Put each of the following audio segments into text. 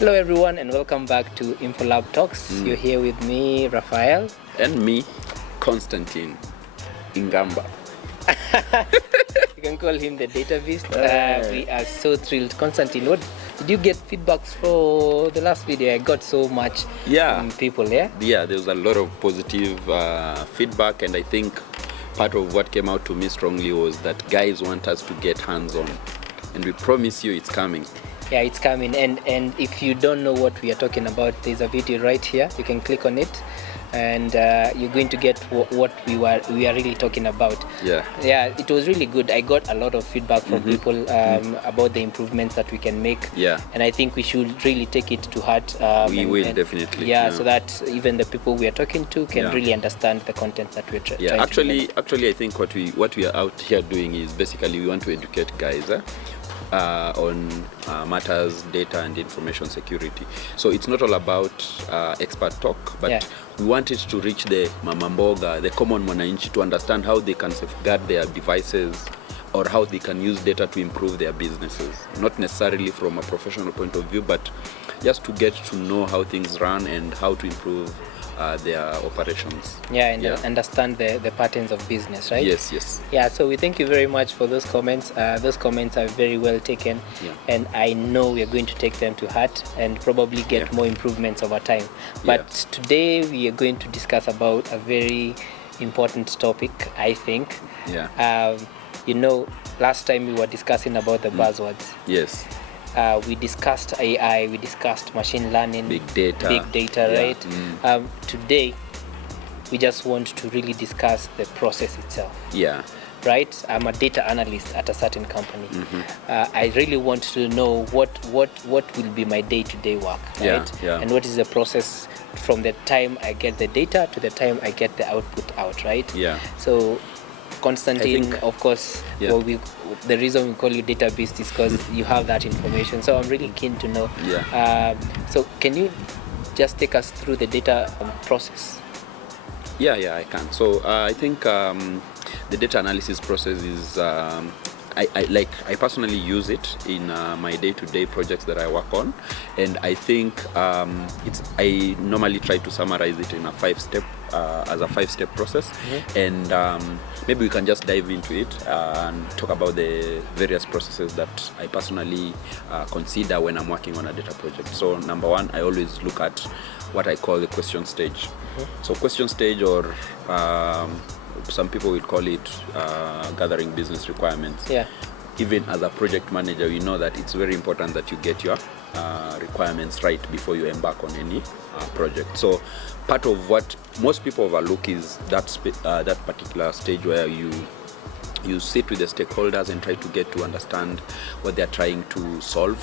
Hello everyone and welcome back to InfoLab Talks. You're here with me, Raphael. And me, Constantine Ingamba. You can call him the Data Beast. We are so thrilled. Constantine, what did you get feedbacks for the last video? I got so much from people, Yeah, there was a lot of positive feedback, and I think part of what came out to me strongly was that guys want us to get hands-on, and we promise you it's coming. Yeah, it's coming, and if you don't know what we are talking about, there's a video right here. You can click on it, and you're going to get what we are really talking about. Yeah, it was really good. I got a lot of feedback from people about the improvements that we can make. Yeah, and I think we should really take it to heart. We will definitely. Yeah, so that even the people we are talking to can really understand the content that we're trying to actually, I think what we are out here doing is basically we want to educate guys. On matters, data and information security. So it's not all about expert talk, but we want it to reach the mama mboga, the common mwananchi, to understand how they can safeguard their devices or how they can use data to improve their businesses. Not necessarily from a professional point of view, but just to get to know how things run and how to improve their operations. And understand the patterns of business, right? Yes. Yeah, so we thank you very much for those comments. Those comments are very well taken, and I know we are going to take them to heart and probably get more improvements over time. But today we are going to discuss about a very important topic, I think. Last time we were discussing about the buzzwords. Yes. We discussed AI, we discussed machine learning, big data, right? Today, we just want to really discuss the process itself. Right? I'm a data analyst at a certain company. I really want to know what will be my day-to-day work, right? And what is the process from the time I get the data to the time I get the output out, right? So Constantine, of course, the reason we call you Data Beast is because you have that information. So I'm really keen to know. So can you just take us through the data process? Yeah, I can. So I think the data analysis process is I personally use it in my day-to-day projects that I work on, and I think I normally try to summarize it in a five-step process, and maybe we can just dive into it and talk about the various processes that I personally consider when I'm working on a data project. So number one, I always look at what I call the question stage. So question stage, or some people will call it gathering business requirements. Even as a project manager, you know that it's very important that you get your requirements right before you embark on any project. So part of what most people overlook is that particular stage where you sit with the stakeholders and try to get to understand what they're trying to solve.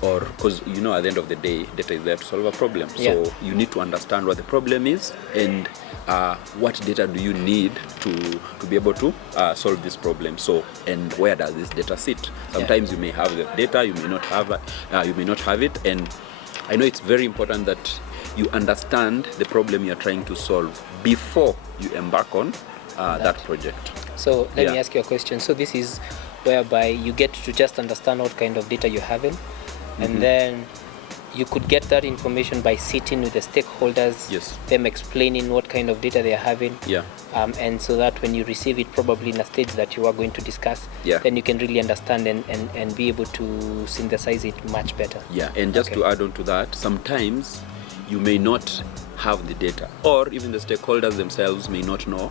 Or because at the end of the day, data is there to solve a problem. So you need to understand what the problem is and what data do you need to be able to solve this problem. So, and where does this data sit? Sometimes you may have the data, you may not have it, and I know it's very important that you understand the problem you're trying to solve before you embark on that project. So let me ask you a question. So this is whereby you get to just understand what kind of data you're having, and then you could get that information by sitting with the stakeholders, them explaining what kind of data they are having, and so that when you receive it, probably in a stage that you are going to discuss, then you can really understand and be able to synthesize it much better. And just to add on to that, sometimes you may not have the data, or even the stakeholders themselves may not know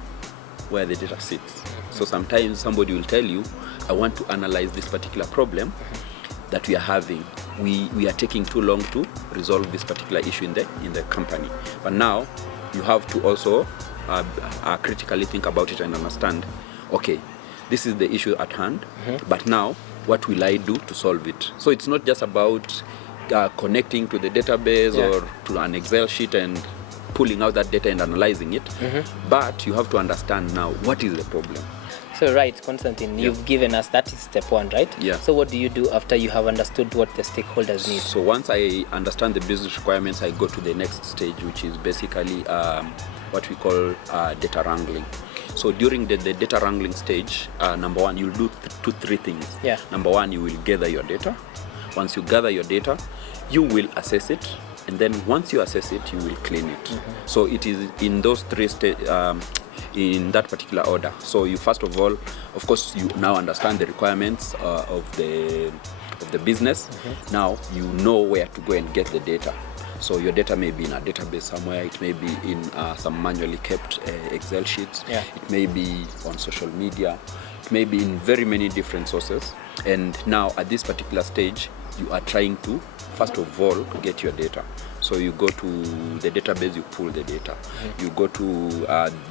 where the data sits. So sometimes somebody will tell you, I want to analyze this particular problem that we are having. We are taking too long to resolve this particular issue in the company. But now you have to also critically think about it and understand, okay, this is the issue at hand, but now what will I do to solve it? So it's not just about connecting to the database or to an Excel sheet and pulling out that data and analyzing it, but you have to understand now what is the problem. So right, Constantine, you've given us, that is step one, right? So what do you do after you have understood what the stakeholders need? So once I understand the business requirements, I go to the next stage, which is basically what we call data wrangling. So during the data wrangling stage, number one, you'll do three things. Number one, you will gather your data. Once you gather your data, you will assess it, and then once you assess it, you will clean it. So it is in those three in that particular order. So you first of all, of course, you now understand the requirements of the business. Now you know where to go and get the data. So your data may be in a database somewhere, it may be in some manually kept Excel sheets, it may be on social media, it may be in very many different sources. And now at this particular stage, you are trying to, first of all, get your data. So you go to the database, you pull the data. You go to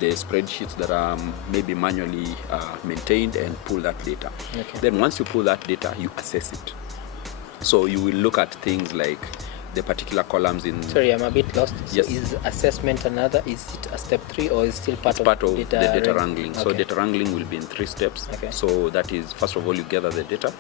the spreadsheets that are maybe manually maintained and pull that data. Then once you pull that data, you assess it. So you will look at things like the particular columns in... Sorry, I'm a bit lost. Yes. So is assessment another, is it a step 3 or is it still part of data the data wrangling? Okay. So data wrangling will be in 3 steps. So that is, first of all, you gather the data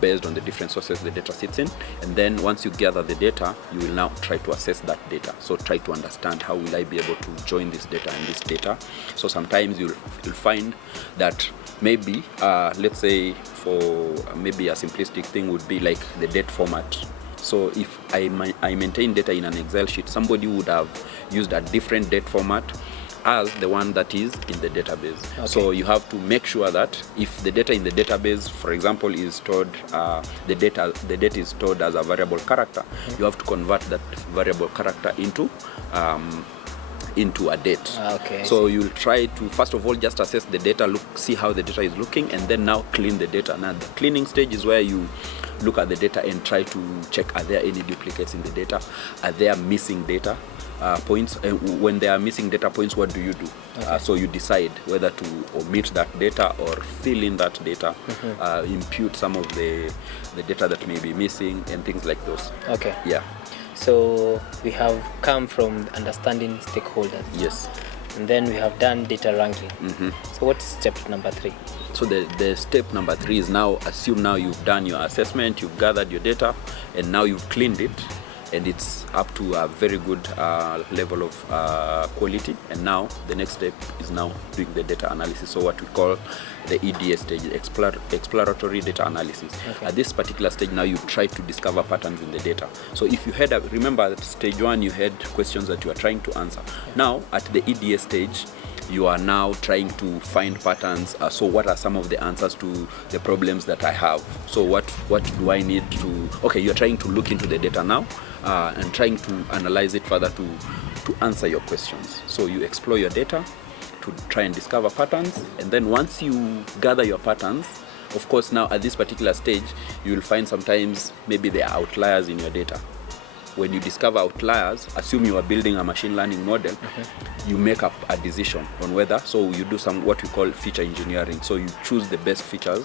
based on the different sources the data sits in, and then once you gather the data, you will now try to assess that data. So try to understand, how will I be able to join this data and this data. So sometimes you'll find that maybe let's say for maybe a simplistic thing would be like the date format. So if I maintain data in an Excel sheet, somebody would have used a different date format as the one that is in the database. So you have to make sure that if the data in the database, for example, is stored, the data is stored as a variable character, you have to convert that variable character into a date. So you'll try to first of all just assess the data, see how the data is looking, and then now clean the data. Now the cleaning stage is where you look at the data and try to check, are there any duplicates in the data, are there missing data points, and when there are missing data points, what do you do? So you decide whether to omit that data or fill in that data, impute some of the data that may be missing and things like those. So we have come from understanding stakeholders. Yes. And then we have done data wrangling. So what's step number 3? So the step number 3 is now, assume now you've done your assessment, you've gathered your data, and now you've cleaned it, and it's up to a very good level of quality. And now the next step is now doing the data analysis, so what we call the EDA stage, exploratory data analysis. At this particular stage, now you try to discover patterns in the data. So if you had remember at stage 1 you had questions that you are trying to answer. Now at the EDA stage, you are now trying to find patterns. So what are some of the answers to the problems that I have? So what do I need to... you're trying to look into the data now and trying to analyze it further to answer your questions. So you explore your data to try and discover patterns, and then once you gather your patterns, of course now at this particular stage, you will find sometimes maybe there are outliers in your data. When you discover outliers, assume you are building a machine learning model, you make up a decision on whether, so you do some what we call feature engineering. So you choose the best features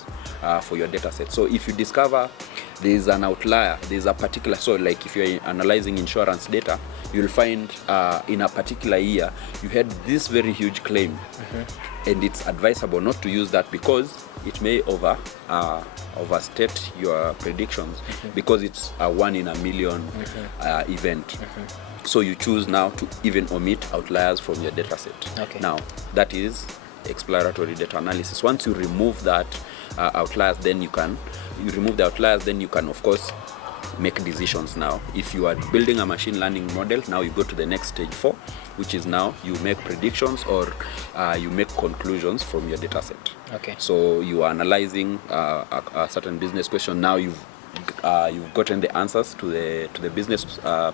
for your data set. So if you discover there is an outlier, there is a particular, so like if you're analyzing insurance data, you'll find in a particular year, you had this very huge claim, and it's advisable not to use that because it may overstate your predictions, because it's a 1 in a million event. So you choose now to even omit outliers from your data set. Now that is exploratory data analysis. Once you remove that outliers, then you remove the outliers, then you can of course make decisions. Now if you are building a machine learning model, now you go to the next stage 4, which is now you make predictions or you make conclusions from your data set. So you are analyzing a certain business question. Now you've gotten the answers to the business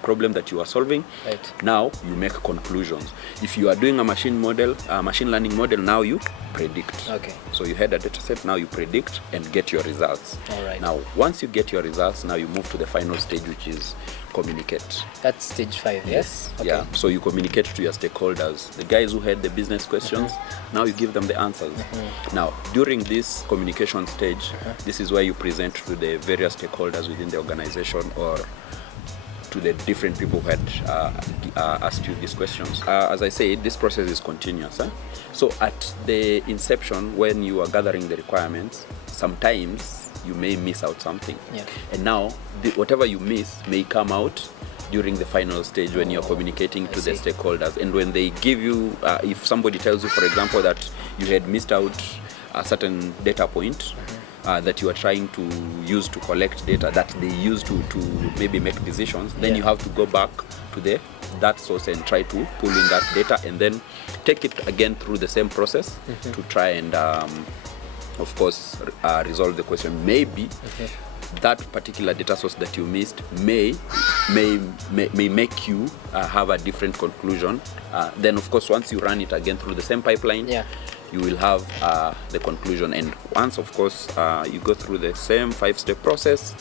problem that you are solving. Now you make conclusions. If you are doing a machine learning model, now you predict. So you had a data set, now you predict and get your results. Now once you get your results, now you move to the final stage, which is communicate. That's stage 5, yes? So you communicate to your stakeholders, the guys who had the business questions. Now you give them the answers. Now during this communication stage, this is where you present to the various stakeholders within the organization or to the different people who had asked you these questions. As I said, this process is continuous. So at the inception, when you are gathering the requirements, sometimes you may miss out something. And now whatever you miss may come out during the final stage when you're communicating to the stakeholders. And when they give you, if somebody tells you, for example, that you had missed out a certain data point, that you are trying to use to collect data that they use to maybe make decisions, then you have to go back to that source and try to pull in that data and then take it again through the same process to try and of course resolve the question. Maybe that particular data source that you missed may make you have a different conclusion. Then of course once you run it again through the same pipeline, you will have the conclusion. And once of course you go through the same 5-step process,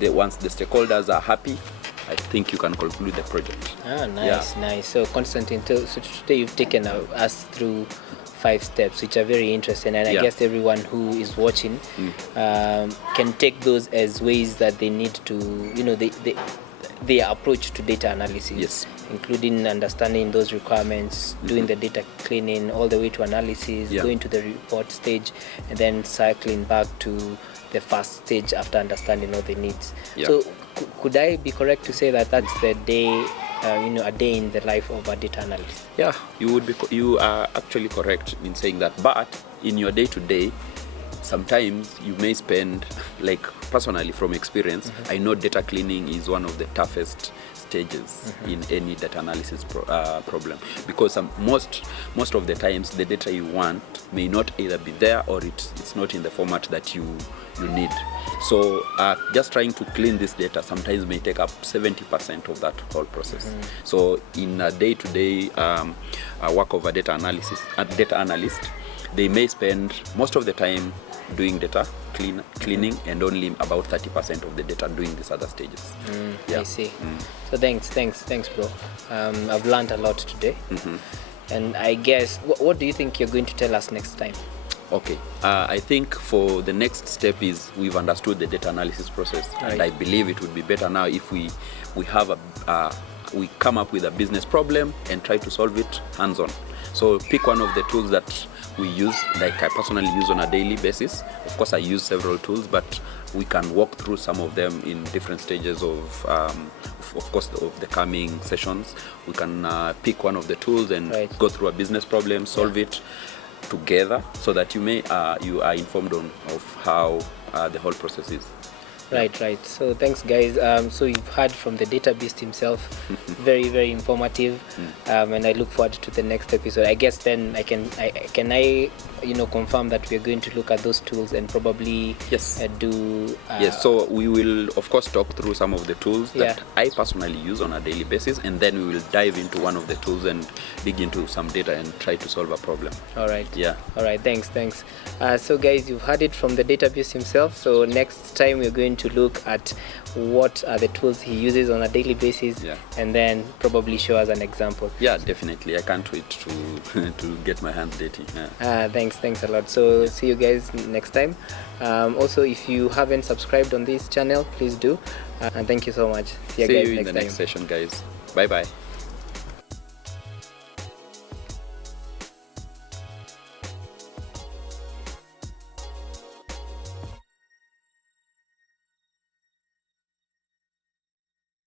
once the stakeholders are happy, I think you can conclude the project. Nice. So Constantine, so today you've taken us through 5 steps, which are very interesting, and I guess everyone who is watching can take those as ways that they need to, their approach to data analysis, including understanding those requirements, doing the data cleaning, all the way to analysis, going to the report stage, and then cycling back to the first stage after understanding all the needs. So could I be correct to say that that's the day, a day in the life of a data analyst? Yeah, you are actually correct in saying that. But in your day-to-day, sometimes you may spend, like personally from experience, I know data cleaning is one of the toughest stages in any data analysis problem, because most of the times the data you want may not either be there or it's not in the format that you need. So just trying to clean this data sometimes may take up 70% of that whole process. So in a day-to-day work of a data analyst, they may spend most of the time doing data cleaning and only about 30% of the data doing these other stages. I see. So thanks bro. I've learned a lot today. And I guess what do you think you're going to tell us next time? Okay, I think for the next step is we've understood the data analysis process, and I believe it would be better now if we have we come up with a business problem and try to solve it hands-on. So pick one of the tools that we use, like I personally use on a daily basis. Of course I use several tools, but we can walk through some of them in different stages of course of the coming sessions. We can pick one of the tools and go through a business problem, solve it together, so that you are informed of how the whole process is. Right. So thanks guys. So you've heard from the data beast himself. Very, very informative. And I look forward to the next episode. I guess then I can confirm that we're going to look at those tools and probably do so we will of course talk through some of the tools that I personally use on a daily basis, and then we will dive into one of the tools and dig into some data and try to solve a problem. All right, thanks. So guys, you've heard it from the database himself. So next time we're going to look at what are the tools he uses on a daily basis, and then probably show us an example. Definitely. I can't wait to get my hands dirty. Thanks a lot. So see you guys next time. Also, if you haven't subscribed on this channel, please do, and thank you so much. See you in the next session, guys. Bye.